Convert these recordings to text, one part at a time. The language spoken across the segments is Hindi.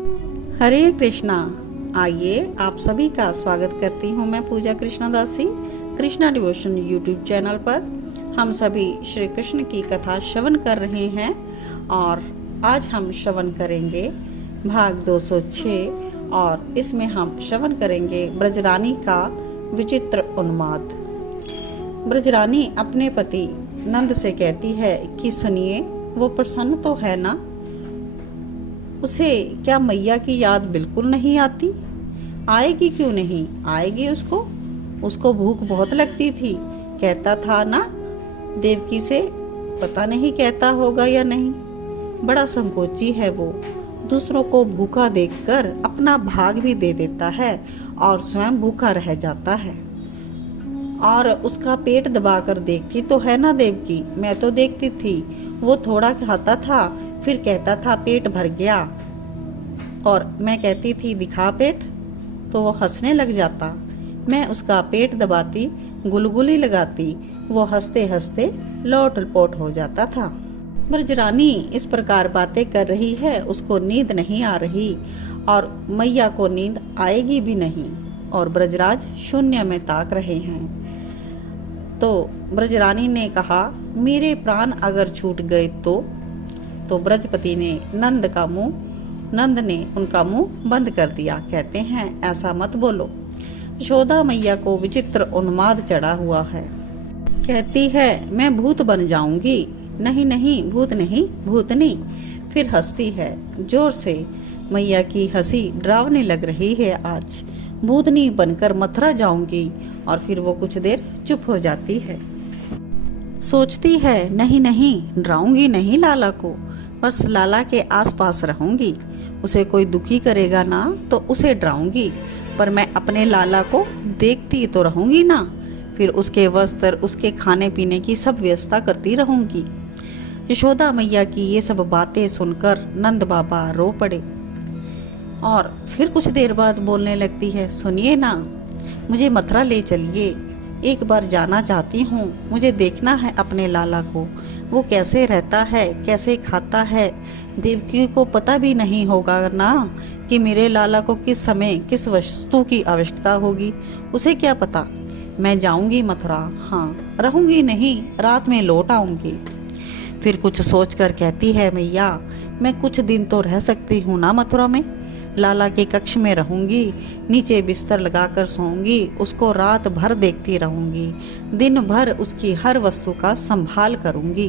हरे कृष्णा। आइए आप सभी का स्वागत करती हूँ मैं पूजा कृष्णदासी कृष्णा डिवोशन यूट्यूब चैनल पर। हम सभी श्री कृष्ण की कथा श्रवण कर रहे हैं और आज हम श्रवण करेंगे भाग 206 और इसमें हम श्रवण करेंगे ब्रजरानी का विचित्र उन्माद। ब्रजरानी अपने पति नंद से कहती है कि सुनिए, वो प्रसन्न तो है ना? उसे क्या मैया की याद बिल्कुल नहीं आती? आएगी क्यों नहीं आएगी, उसको भूख बहुत लगती थी। कहता था ना देवकी से, पता नहीं कहता होगा या नहीं। बड़ा संकोची है वो, दूसरों को भूखा देखकर अपना भाग भी दे देता है और स्वयं भूखा रह जाता है। और उसका पेट दबाकर देखती तो है ना देवकी, मैं तो देखती थी। वो थोड़ा खाता था, फिर कहता था पेट भर गया, और मैं कहती थी दिखा पेट, तो वो हंसने लग जाता। मैं उसका पेट दबाती, गुलगुली लगाती, वो हंसते हंसते लोट पोट हो जाता था। ब्रजरानी इस प्रकार बातें कर रही है, उसको नींद नहीं आ रही और मैया को नींद आएगी भी नहीं, और ब्रजराज शून्य में ताक रहे हैं। तो ब्रजरानी ने कहा, मेरे प्राण अगर छूट गए तो ब्रजपति ने नंद ने उनका मुंह बंद कर दिया। कहते हैं ऐसा मत बोलो, यशोदा मैया को विचित्र उन्माद चढ़ा हुआ है। कहती है मैं भूत बन जाऊंगी। नहीं नहीं, भूत नहीं, भूतनी। फिर हंसती है जोर से। मैया की हंसी डरावने लग रही है आज। भूतनी बनकर मथुरा जाऊंगी। और फिर वो कुछ देर चुप हो जाती है। सोचती है नहीं नहीं, डराऊंगी नहीं लाला को, बस लाला के आसपास रहूंगी। उसे कोई दुखी करेगा ना तो उसे डराऊंगी, पर मैं अपने लाला को देखती तो रहूंगी ना। फिर उसके वस्त्र, उसके खाने पीने की सब व्यवस्था करती रहूंगी। यशोदा मैया की ये सब बातें सुनकर नंद बाबा रो पड़े और फिर कुछ देर बाद बोलने लगती है, सुनिए ना, मुझे मथुरा ले चलिए, एक बार जाना चाहती हूँ। मुझे देखना है अपने लाला को, वो कैसे रहता है, कैसे खाता है। देवकी को पता भी नहीं होगा ना कि मेरे लाला को किस समय किस वस्तु की आवश्यकता होगी। उसे क्या पता। मैं जाऊंगी मथुरा, हाँ, रहूंगी नहीं, रात में लौट आऊंगी। फिर कुछ सोचकर कहती है, मैया मैं कुछ दिन तो रह सकती हूँ ना मथुरा में। लाला के कक्ष में रहूंगी, नीचे बिस्तर लगाकर सोऊंगी, उसको रात भर देखती रहूंगी, दिन भर उसकी हर वस्तु का संभाल करूंगी।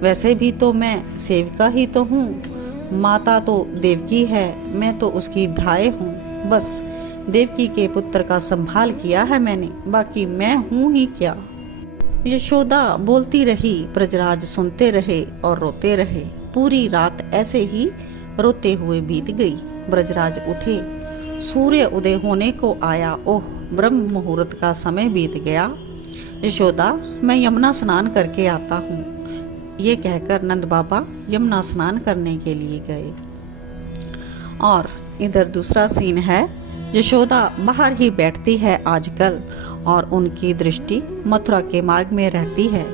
वैसे भी तो मैं सेविका ही तो हूँ, माता तो देवकी है, मैं तो उसकी धाय हूँ। बस देवकी के पुत्र का संभाल किया है मैंने, बाकी मैं हूँ ही क्या। यशोदा बोलती रही, ब्रजराज सुनते रहे और रोते रहे। पूरी रात ऐसे ही रोते हुए बीत गई। ब्रजराज उठे, सूर्य उदय होने को आया। ओह, ब्रह्म मुहूर्त का समय बीत गया। यशोदा, मैं यमुना स्नान करके आता हूँ। ये कहकर नंद बाबा यमुना स्नान करने के लिए गए। और इधर दूसरा सीन है, यशोदा बाहर ही बैठती है आजकल और उनकी दृष्टि मथुरा के मार्ग में रहती है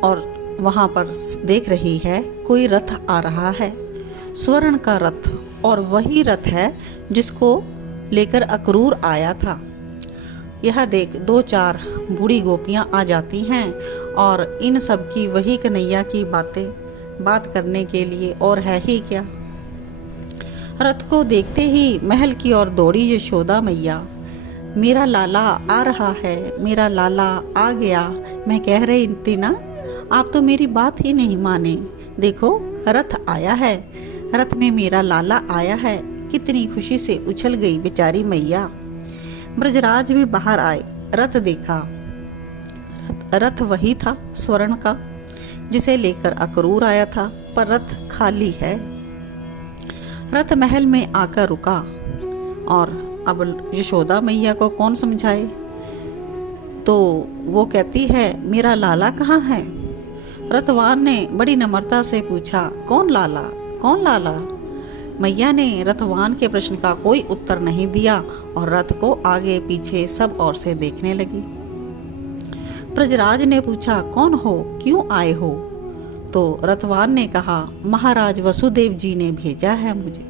और वहां पर देख रही है कोई रथ आ रहा है, स्वर्ण का रथ, और वही रथ है जिसको लेकर अक्रूर आया था। यह देख 2-4 बूढ़ी गोपियां आ जाती हैं और इन सब की वही कन्हैया की बात करने के लिए, और है ही क्या। रथ को देखते ही महल की ओर दौड़ी यशोदा मैया। मेरा लाला आ रहा है, मेरा लाला आ गया। मैं कह रही थी ना, आप तो मेरी बात ही नहीं माने। देखो रथ आया है, रथ में मेरा लाला आया है। कितनी खुशी से उछल गई बेचारी मैया। ब्रजराज भी बाहर आए, रथ देखा। रथ वही था स्वर्ण का जिसे लेकर अक्रूर आया था, पर रथ खाली है। रथ महल में आकर रुका और अब यशोदा मैया को कौन समझाए। तो वो कहती है, मेरा लाला कहाँ है? रथवान ने बड़ी नम्रता से पूछा, कौन लाला, कौन लाला? मैया ने रथवान के प्रश्न का कोई उत्तर नहीं दिया और रथ को आगे पीछे सब ओर से देखने लगी। ब्रजराज ने पूछा, कौन हो, क्यों आए हो? तो रथवान ने कहा, महाराज वसुदेव जी ने भेजा है मुझे।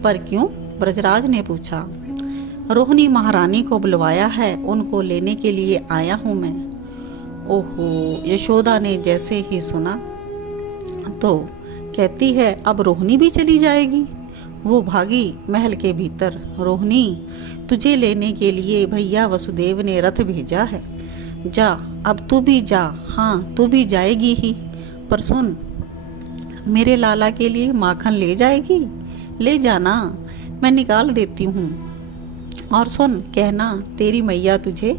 पर क्यों? ब्रजराज ने पूछा। रोहिणी महारानी को बुलवाया है, उनको लेने के लिए आया हूं मैं। ओहो, यशोदा ने जैसे ही सुना तो कहती है, अब रोहिणी भी चली जाएगी? वो भागी महल के भीतर। रोहिणी, तुझे लेने के लिए भैया वसुदेव ने रथ भेजा है। जा, अब तू भी जा। हाँ, तू भी जाएगी ही, पर सुन, मेरे लाला के लिए माखन ले जाएगी? ले जाना, मैं निकाल देती हूँ। और सुन, कहना तेरी मैया तुझे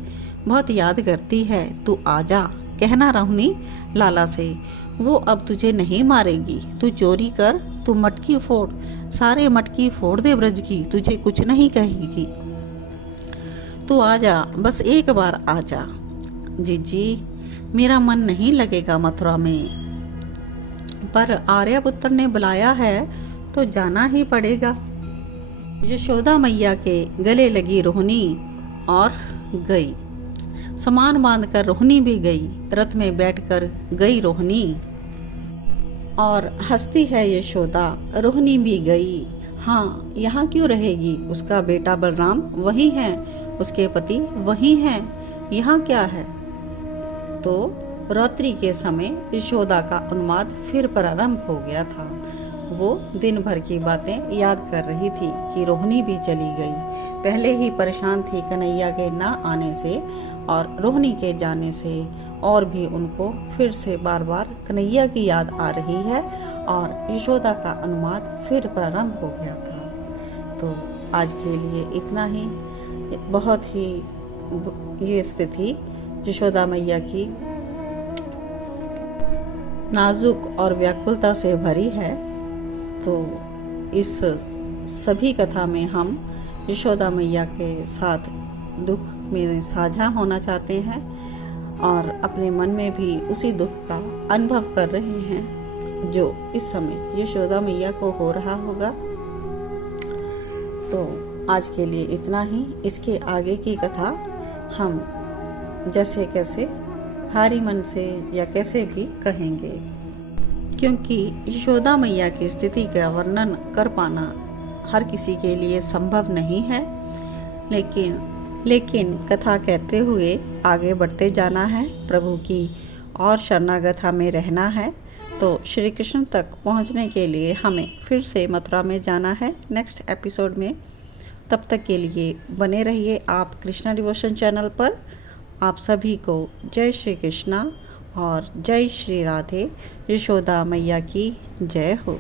बहुत याद करती है, तू आ जा। कहना रोहिणी लाला से, वो अब तुझे नहीं मारेगी। तू चोरी कर, तू मटकी फोड़, सारे मटकी फोड़ दे ब्रज की, तुझे कुछ नहीं कहेगी। तू आ जा, बस एक बार आ जा। जीजी, मेरा मन नहीं लगेगा मथुरा में, पर आर्यपुत्र ने बुलाया है तो जाना ही पड़ेगा। यशोदा मैया के गले लगी रोहिणी और गई। सामान बांधकर रोहिणी भी गई, रथ में बैठकर गई रोहिणी और हंसती है यशोदा। रोहिणी भी गई। हाँ, यहाँ क्यों रहेगी? उसका बेटा बलराम वही है, उसके पति वही हैं, यहाँ क्या है? तो रात्रि के समय यशोदा का उन्माद फिर प्रारंभ हो गया था। वो दिन भर की बातें याद कर रही थी कि रोहिणी भी चली गई। पहले ही परेशान थी कन्हैया के ना आने से और रोहिणी के जाने से, और भी उनको फिर से बार बार कन्हैया की याद आ रही है और यशोदा का उन्माद फिर प्रारंभ हो गया था। तो आज के लिए इतना ही। बहुत ही ये स्थिति यशोदा मैया की नाजुक और व्याकुलता से भरी है। तो इस सभी कथा में हम यशोदा मैया के साथ दुख में साझा होना चाहते हैं और अपने मन में भी उसी दुख का अनुभव कर रहे हैं जो इस समय यशोदा मैया को हो रहा होगा। तो आज के लिए इतना ही। इसके आगे की कथा हम जैसे कैसे भारी मन से या कैसे भी कहेंगे, क्योंकि यशोदा मैया की स्थिति का वर्णन कर पाना हर किसी के लिए संभव नहीं है। लेकिन कथा कहते हुए आगे बढ़ते जाना है, प्रभु की और शरणागत हमें रहना है। तो श्री कृष्ण तक पहुंचने के लिए हमें फिर से मथुरा में जाना है नेक्स्ट एपिसोड में। तब तक के लिए बने रहिए आप कृष्णा डिवोशन चैनल पर। आप सभी को जय श्री कृष्णा और जय श्री राधे। यशोदा मैया की जय हो।